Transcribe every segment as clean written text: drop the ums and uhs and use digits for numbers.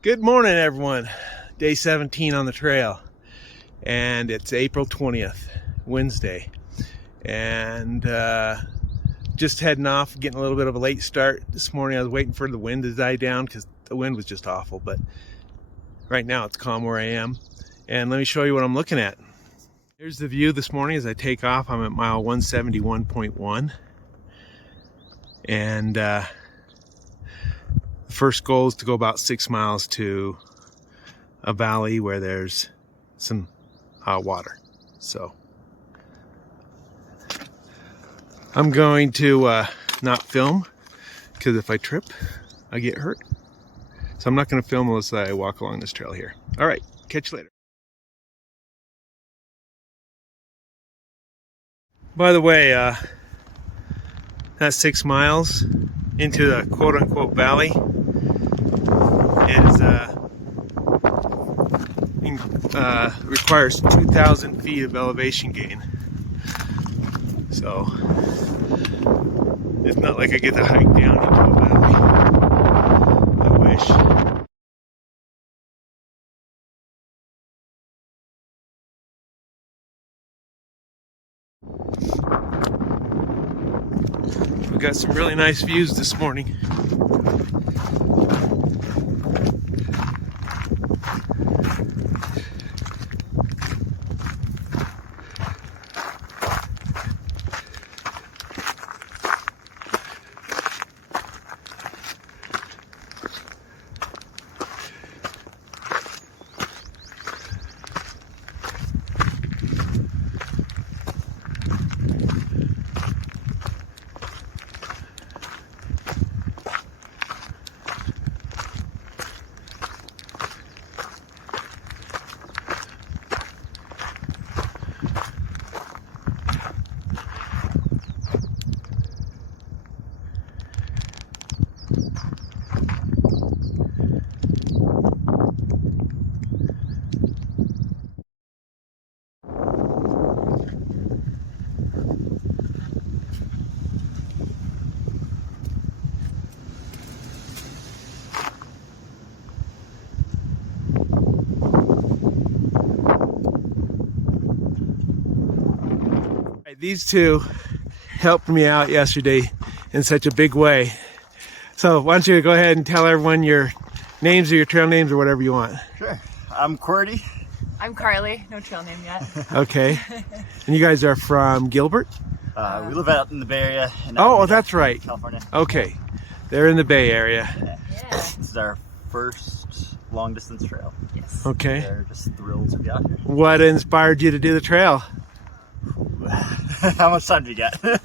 Good morning, everyone. Day 17 on the trail, and it's April 20th, Wednesday, and just heading off, getting a little bit of a late start this morning. I was waiting for the wind to die down because the wind was just awful, but right now it's calm where I am. And let me show you what I'm looking at. Here's the view this morning as I take off. I'm at mile 171.1, and the first goal is to go about 6 miles to a valley where there's some water. So I'm going to not film, because if I trip, I get hurt. So I'm not going to film unless I walk along this trail here. All right, catch you later. By the way, that 6 miles into the quote-unquote valley is requires 2,000 feet of elevation gain. So it's not like I get to hike down into a valley. I wish. We got some really nice views this morning. These two helped me out yesterday in such a big way. So why don't you go ahead and tell everyone your names or your trail names or whatever you want. Sure. I'm Qwerty. I'm Carly. No trail name yet. Okay. And you guys are from Gilbert? We live out in the Bay Area. Oh, that's right. California. Okay. They're in the Bay Area. Yeah. This is our first long distance trail. Yes. Okay. We're just thrilled to be out here. What inspired you to do the trail? How much time do you get? This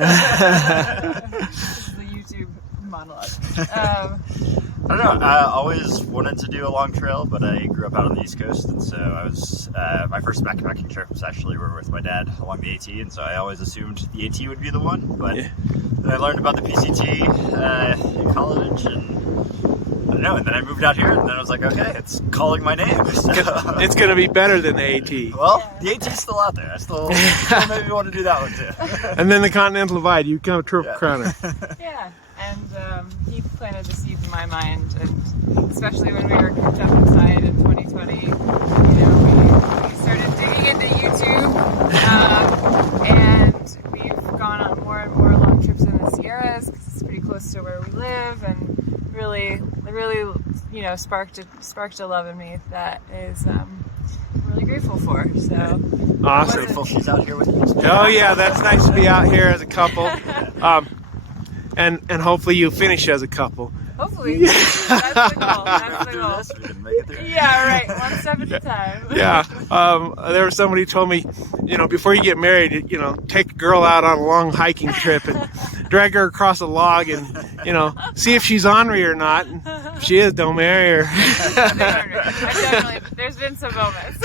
is the YouTube monologue. I don't know. I always wanted to do a long trail, but I grew up out on the East Coast, and so I was my first backpacking trip was actually with my dad along the AT, and so I always assumed the AT would be the one. But then I learned about the PCT in college, and I don't know. And then I moved out here, and then I was like, okay, it's calling my name. So. It's going to be better than the AT. Well, the AT's still out there. I still maybe want to do that one too. And then the Continental Divide, you become a triple crowner. Yeah. And he planted the seed in my mind, and especially when we were cooped up inside in 2020, we started digging into YouTube, and we've gone on more and more long trips in the Sierras because it's pretty close to where we live, and really, sparked a love in me that is I'm really grateful for. So awesome. Grateful she's out here with me. Oh yeah, that's nice to be out here as a couple. And hopefully you finish as a couple. Hopefully. That's the goal. That's the goal. We can make it through. Yeah, right. One step at a time. Yeah. There was somebody who told me, before you get married, take a girl out on a long hiking trip and drag her across a log and, see if she's ornery or not. And if she is, don't marry her. There's been some moments.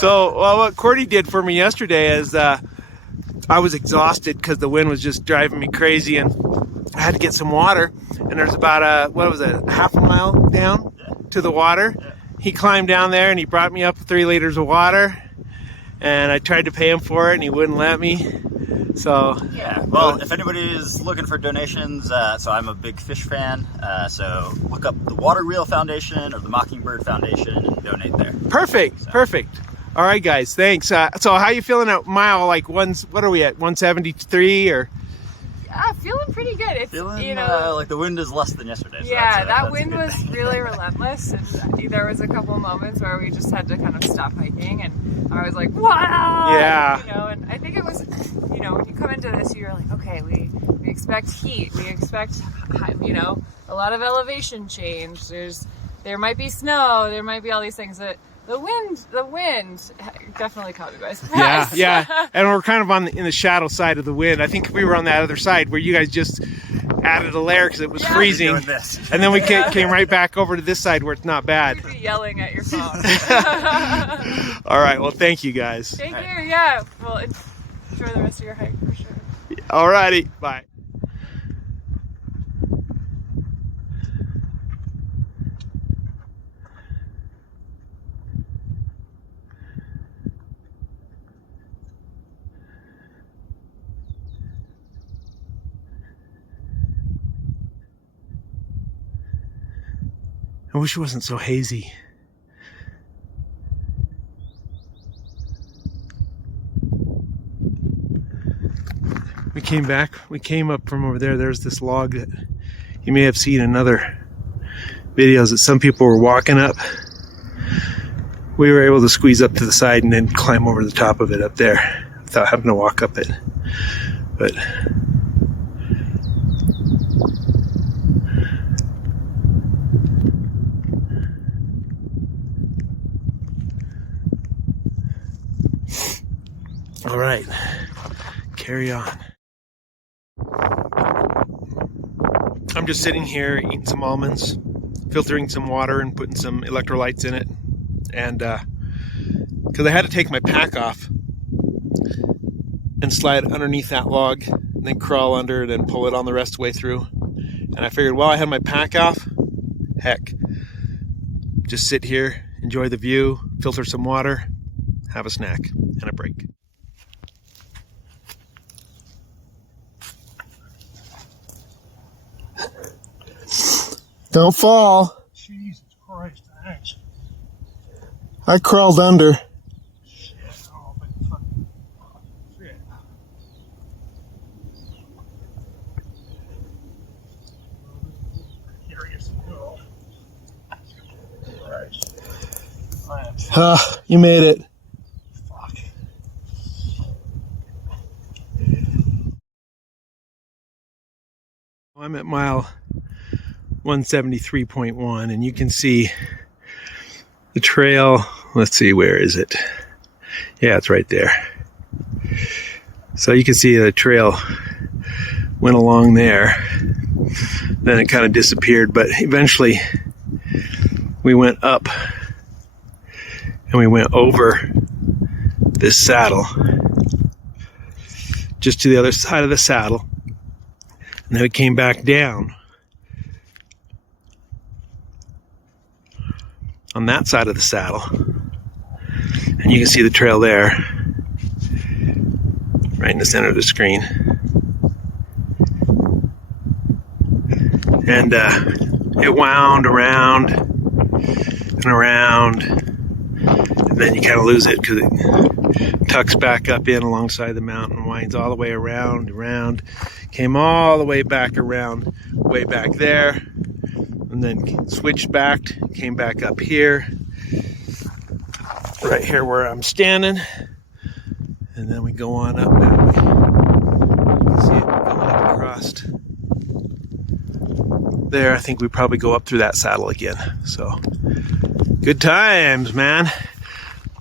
So, what Qwerty did for me yesterday is I was exhausted because the wind was just driving me crazy, and I had to get some water. And there's about a half a mile down to the water. He climbed down there and he brought me up 3 liters of water, and I tried to pay him for it and he wouldn't let me. So Yeah, well, if anybody is looking for donations, so I'm a big fish fan, so look up the Water Wheel Foundation or the Mockingbird Foundation and donate there. perfect, perfect. All right, guys, thanks. So how you feeling at mile, like, what are we at, 173 or? Yeah, feeling pretty good. It's, Feeling you know, like the wind is less than yesterday. So yeah, that's that a wind good was thing. really relentless, and there was a couple moments where we just had to kind of stop hiking, and I was like, wow! Yeah. You know, and I think it was, you know, when you come into this, you're like, okay, we expect heat, we expect, you know, a lot of elevation change. There might be snow, there might be all these things that the wind definitely caught me by surprise. Yeah, and we're kind of in the shadow side of the wind. I think we were on that other side where you guys just added a layer because it was freezing, Doing this. and then we came right back over to this side where it's not bad. You'd be yelling at your phone. All right, well, thank you guys. Thank you, yeah. Well, enjoy the rest of your hike for sure. All righty, bye. I wish it wasn't so hazy. We came up from over there. There's this log that you may have seen in other videos that some people were walking up. We were able to squeeze up to the side and then climb over the top of it up there without having to walk up it. But all right, carry on. I'm just sitting here eating some almonds, filtering some water and putting some electrolytes in it. And because I had to take my pack off and slide underneath that log, and then crawl under it and pull it on the rest of the way through. And I figured while I had my pack off, heck, just sit here, enjoy the view, filter some water, have a snack and a break. Don't fall. Jesus Christ, thanks. I crawled under. Shit, oh, but fucking shit. Curious to go. Christ. I am You made it. fuck. I'm at mile 173.1 and you can see the trail. Let's see, where is it? Yeah, it's right there. So you can see the trail went along there. Then it kind of disappeared, but eventually we went up and we went over this saddle just to the other side of the saddle. And then we came back down on that side of the saddle. And you can see the trail there, right in the center of the screen. And it wound around and around. And then you kind of lose it because it tucks back up in alongside the mountain, winds all the way around, came all the way back around, way back there, and then switched back, came back up here, right here where I'm standing, and then we go on up that way. You can see it going up across there. I think we probably go up through that saddle again. So, good times, man.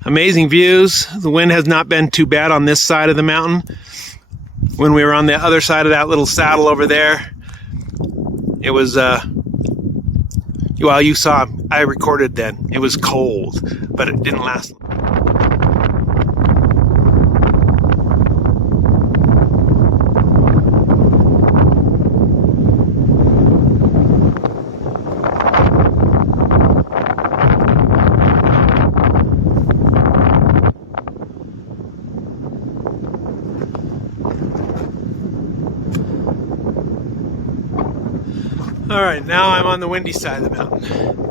Amazing views. The wind has not been too bad on this side of the mountain. When we were on the other side of that little saddle over there, it was, well, you saw, I recorded then. It was cold, but it didn't last. And now I'm on the windy side of the mountain.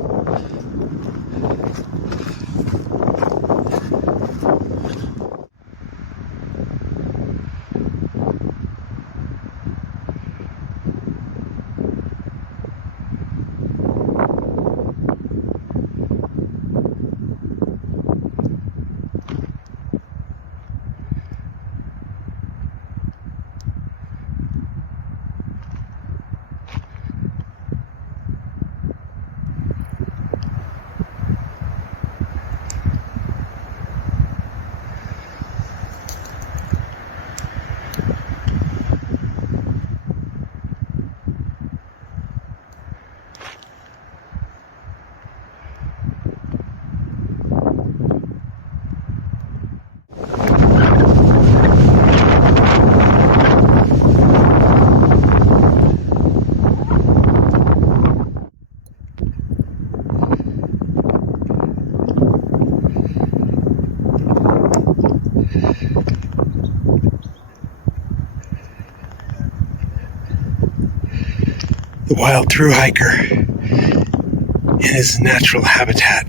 The wild thru hiker in his natural habitat.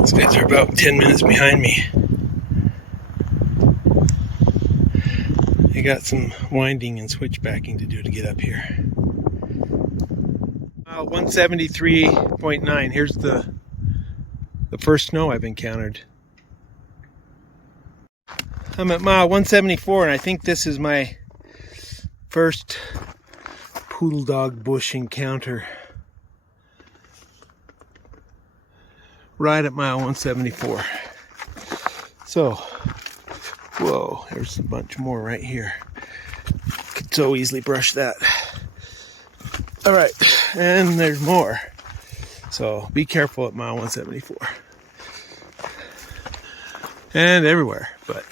These guys are about 10 minutes behind me. They got some winding and switchbacking to do to get up here. 173.9. Here's the first snow I've encountered. I'm at mile 174, and I think this is my first poodle dog bush encounter. Right at mile 174. So, whoa, there's a bunch more right here. Could so easily brush that. All right, and there's more. So be careful at mile 174. And everywhere, but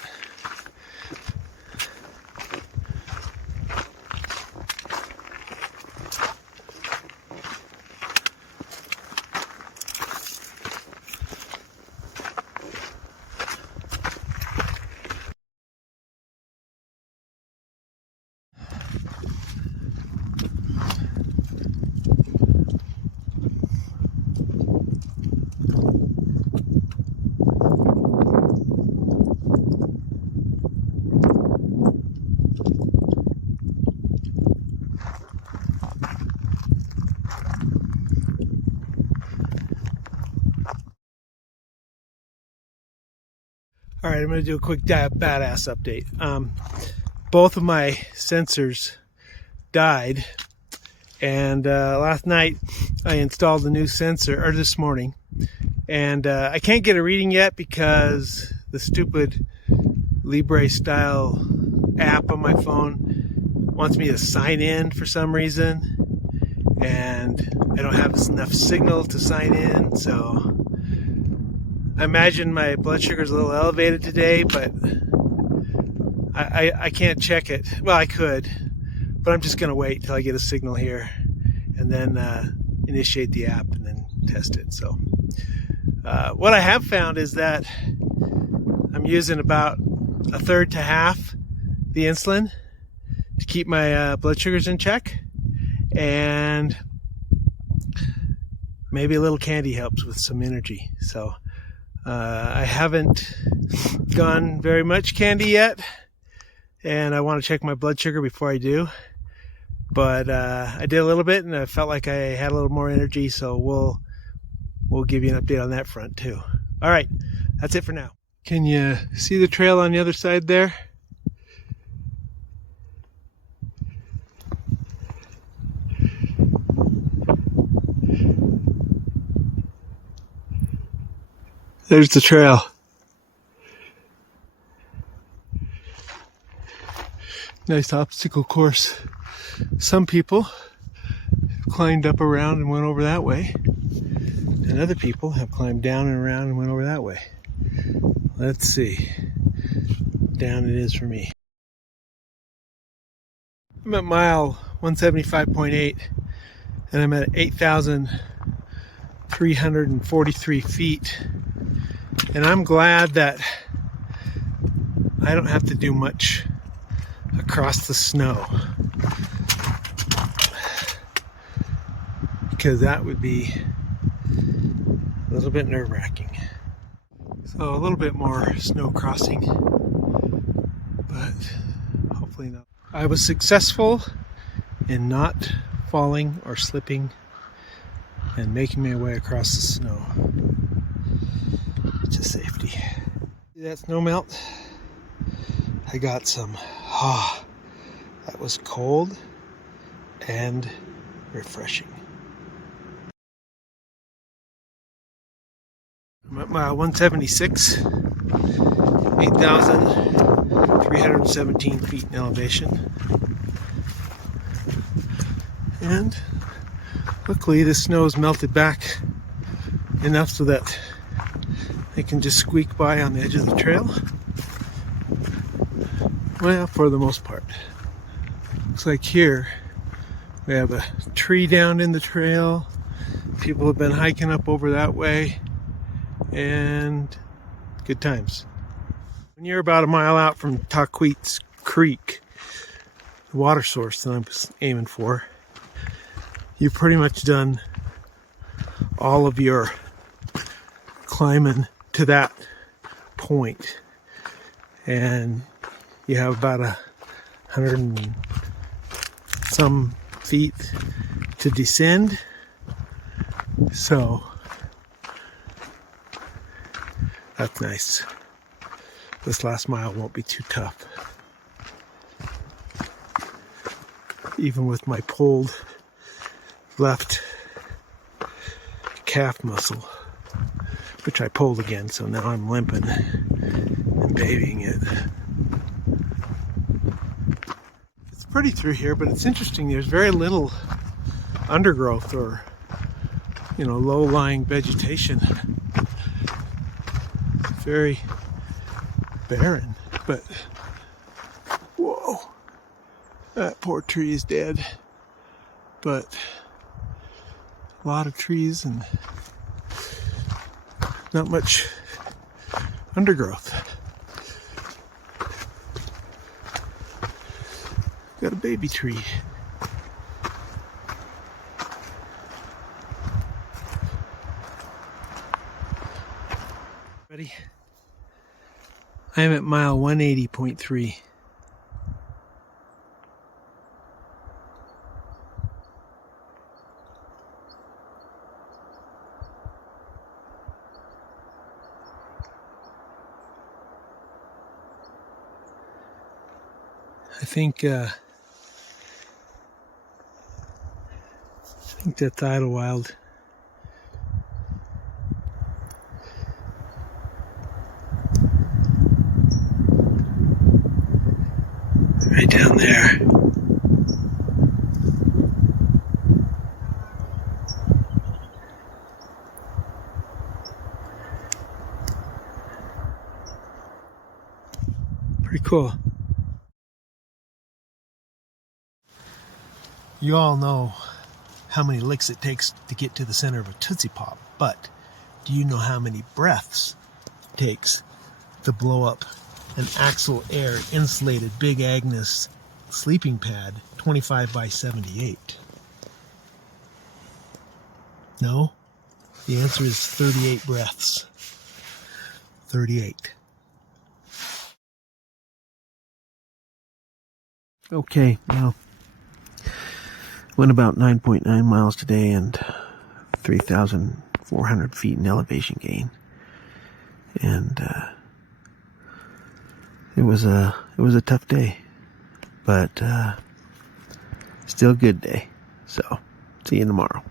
all right, I'm going to do a quick Diabadass update. Both of my sensors died, and last night I installed a new sensor, or this morning, and I can't get a reading yet because the stupid Libre style app on my phone wants me to sign in for some reason, and I don't have enough signal to sign in, so I imagine my blood sugar is a little elevated today, but I can't check it. Well, I could, but I'm just going to wait till I get a signal here and then initiate the app and then test it. So what I have found is that I'm using about a third to half the insulin to keep my blood sugars in check, and maybe a little candy helps with some energy. So I haven't gone very much candy yet, and I want to check my blood sugar before I do. But I did a little bit, and I felt like I had a little more energy, so we'll give you an update on that front too. All right, that's it for now. Can you see the trail on the other side there? There's the trail. Nice obstacle course. Some people have climbed up around and went over that way, and other people have climbed down and around and went over that way. Let's see. Down it is for me. I'm at mile 175.8, and I'm at 8,343 feet. And I'm glad that I don't have to do much across the snow, because that would be a little bit nerve-wracking. So a little bit more snow crossing, but hopefully not. I was successful in not falling or slipping and making my way across the snow to safety. See that snow melt? I got some. That was cold and refreshing. I'm at mile 176, 8,317 feet in elevation. And luckily the snow has melted back enough so that I can just squeak by on the edge of the trail. Well, for the most part. Looks like here we have a tree down in the trail. People have been hiking up over that way, and good times. When you're about a mile out from Tahquitz Creek, the water source that I'm aiming for, you've pretty much done all of your climbing to that point, and you have about 100 and some feet to descend. So that's nice. This last mile won't be too tough. Even with my pulled left calf muscle, which I pulled again, so now I'm limping and babying it. It's pretty through here, but it's interesting. There's very little undergrowth or, low-lying vegetation. Very barren, but whoa, that poor tree is dead. But a lot of trees and not much undergrowth. Got a baby tree. Ready? I am at mile 180.3. I think that's Idlewild. Right down there. Pretty cool. You all know how many licks it takes to get to the center of a Tootsie Pop, but do you know how many breaths it takes to blow up an Axle Air insulated Big Agnes sleeping pad 25 by 78? No? The answer is 38 breaths. 38. Okay, well, went about 9.9 miles today and 3,400 feet in elevation gain. And it was a tough day, but still a good day. So, see you tomorrow.